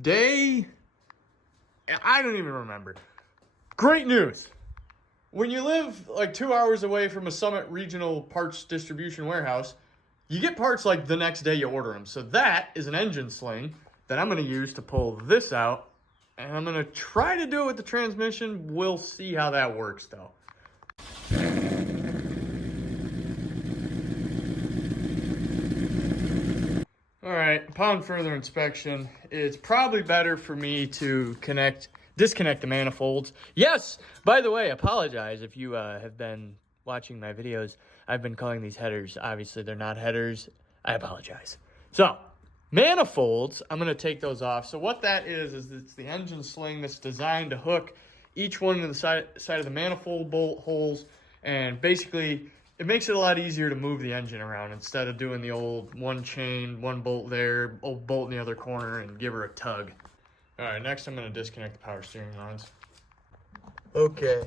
day, I don't even remember. Great news. When you live like 2 hours away from a Summit Regional Parts Distribution Warehouse, you get parts like the next day you order them. So that is an engine sling that I'm going to use to pull this out. And I'm going to try to do it with the transmission. We'll see how that works though. All right, upon further inspection, it's probably better for me to disconnect the manifolds. Yes, by the way, apologize if you have been watching my videos. I've been calling these headers. Obviously, they're not headers. I apologize. So, manifolds, I'm going to take those off. So what that is it's the engine sling that's designed to hook each one to the side of the manifold bolt holes, and basically it makes it a lot easier to move the engine around instead of doing the old one chain, one bolt there, old bolt in the other corner, and give her a tug. All right, next I'm going to disconnect the power steering lines. Okay,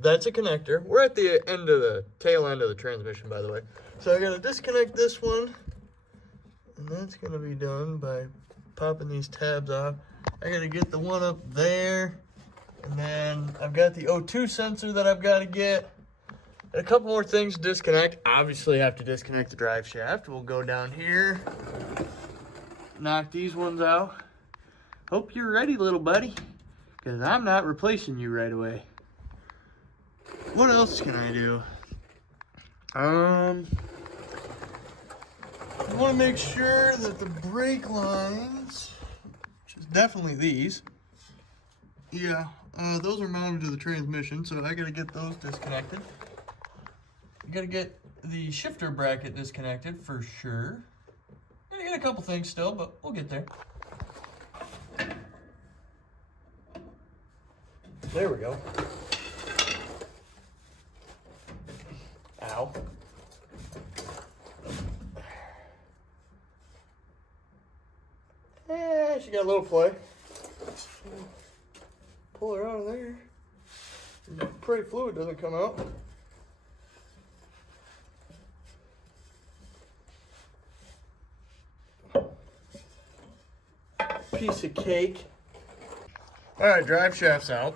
that's a connector. We're at the end of the tail end of the transmission, by the way. So I got to disconnect this one, and that's going to be done by popping these tabs off. I got to get the one up there, and then I've got the O2 sensor that I've got to get. And a couple more things to disconnect. Obviously, I have to disconnect the drive shaft. We'll go down here, knock these ones out. Hope you're ready, little buddy, because I'm not replacing you right away. What else can I do? I want to make sure that the brake lines, which is definitely these, those are mounted to the transmission, so I got to get those disconnected. You got to get the shifter bracket disconnected for sure. Gotta get a couple things still, but we'll get there. There we go. Ow. She got a little play. Pull her out of there. Pray fluid doesn't come out. Piece of cake. All right, drive shaft's out.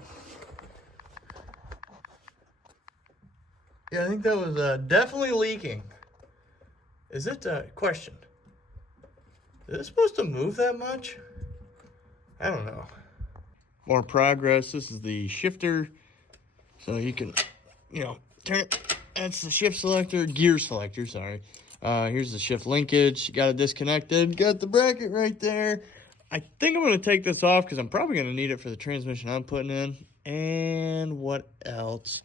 Yeah, I think that was definitely leaking. Is it question? Is it supposed to move that much? I don't know. More progress. This is the shifter. So you can, turn it. That's the shift selector, gear selector, sorry. Here's the shift linkage. Got it disconnected. Got the bracket right there. I think I'm going to take this off because I'm probably going to need it for the transmission I'm putting in. And what else?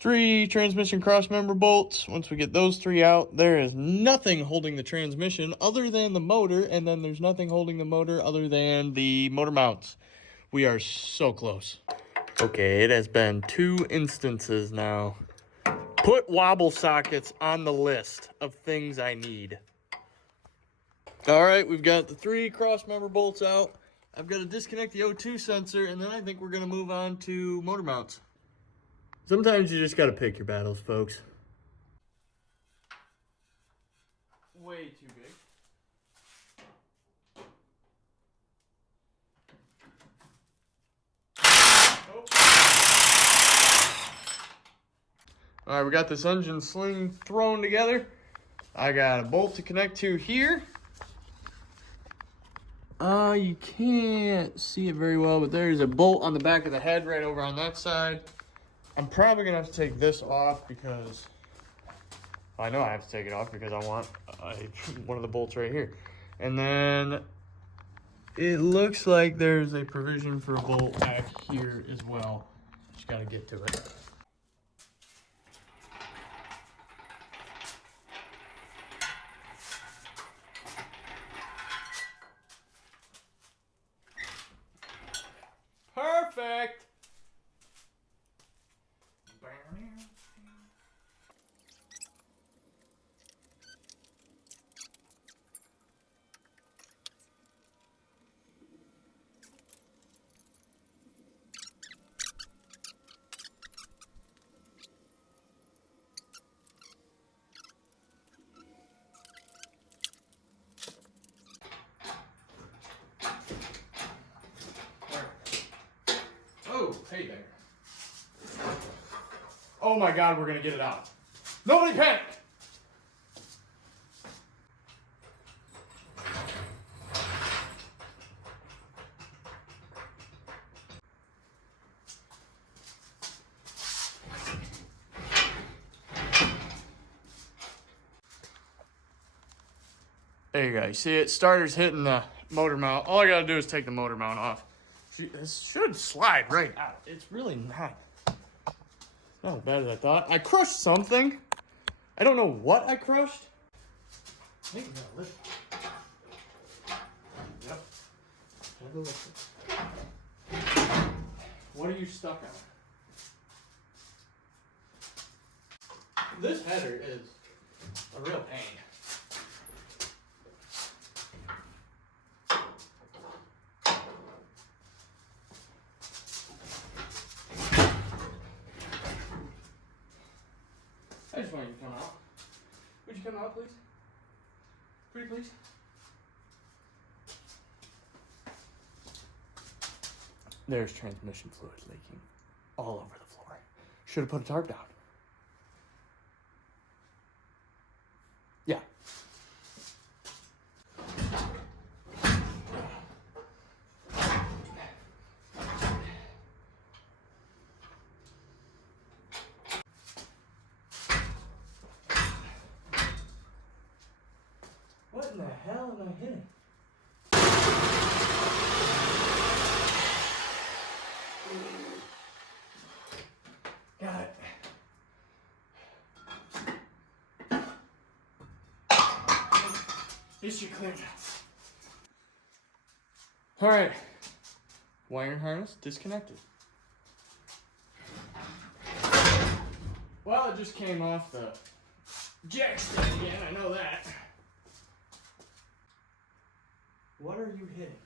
3 transmission cross member bolts. Once we get those 3 out, there is nothing holding the transmission other than the motor, and then there's nothing holding the motor other than the motor mounts. We are so close. Okay, it has been 2 instances now. Put wobble sockets on the list of things I need. All right, we've got the 3 cross member bolts out. I've got to disconnect the O2 sensor, and then I think we're going to move on to motor mounts. Sometimes you just got to pick your battles, folks. Way too big. Oh. All right, we got this engine sling thrown together. I got a bolt to connect to here. You can't see it very well, but there's a bolt on the back of the head right over on that side. I'm probably going to have to take this off because... I know I have to take it off because I want one of the bolts right here. And then it looks like there's a provision for a bolt back here as well. Just got to get to it. Perfect. Hey there. Oh my God, we're gonna get it out. Nobody panic! There you go. You see it? Starter's hitting the motor mount. All I gotta do is take the motor mount off. This should slide right out. It's really not as bad as I thought. I crushed something. I don't know what I crushed. I think we gotta lift it. Yep. Gotta go lift it. What are you stuck on? This header is a real pain. I just want you to come out. Would you come out, please? Pretty please? There's transmission fluid leaking all over the floor. Should have put a tarp down. Yeah. What in the hell am I hitting? Got it. This should clear now. Alright. Wiring harness disconnected. Well, it just came off the jack stand again, I know that. What are you hitting?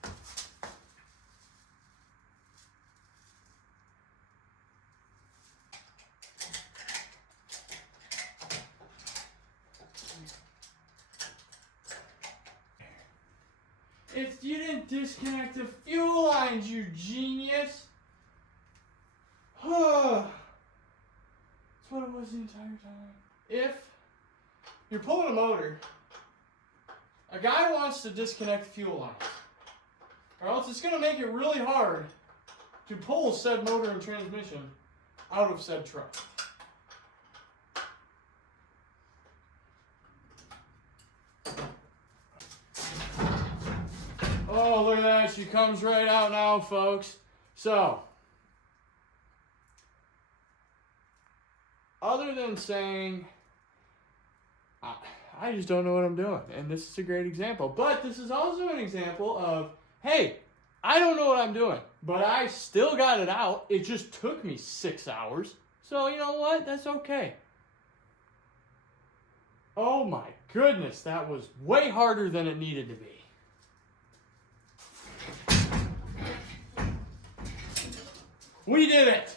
You didn't disconnect the fuel lines, you genius! That's what it was the entire time. If you're pulling a motor, a guy wants to disconnect the fuel lines, or else it's going to make it really hard to pull said motor and transmission out of said truck. Oh, look at that. She comes right out now, folks. So, other than saying, I just don't know what I'm doing. And this is a great example. But this is also an example of, hey, I don't know what I'm doing, but I still got it out. It just took me 6 hours. So, you know what? That's okay. Oh my goodness, that was way harder than it needed to be. We did it!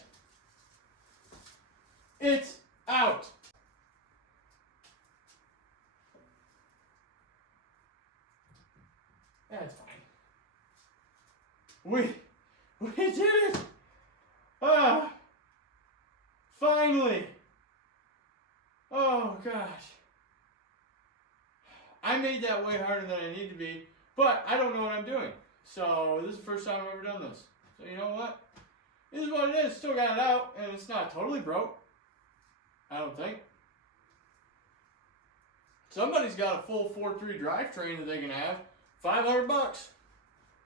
It's out! That's fine. We did it! Finally! Oh gosh. I made that way harder than I need to be, but I don't know what I'm doing. So this is the first time I've ever done this. So you know what? This is what it is. Still got it out, and it's not totally broke. I don't think. Somebody's got a full 4.3 drivetrain that they can have. $500.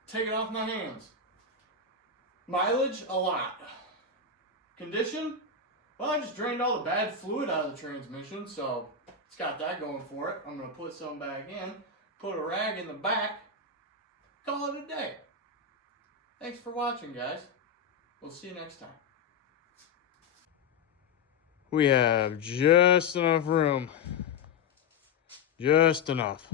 Take it off my hands. Mileage, a lot. Condition? Well, I just drained all the bad fluid out of the transmission, so it's got that going for it. I'm going to put some back in, put a rag in the back, call it a day. Thanks for watching, guys. We'll see you next time. We have just enough room. Just enough.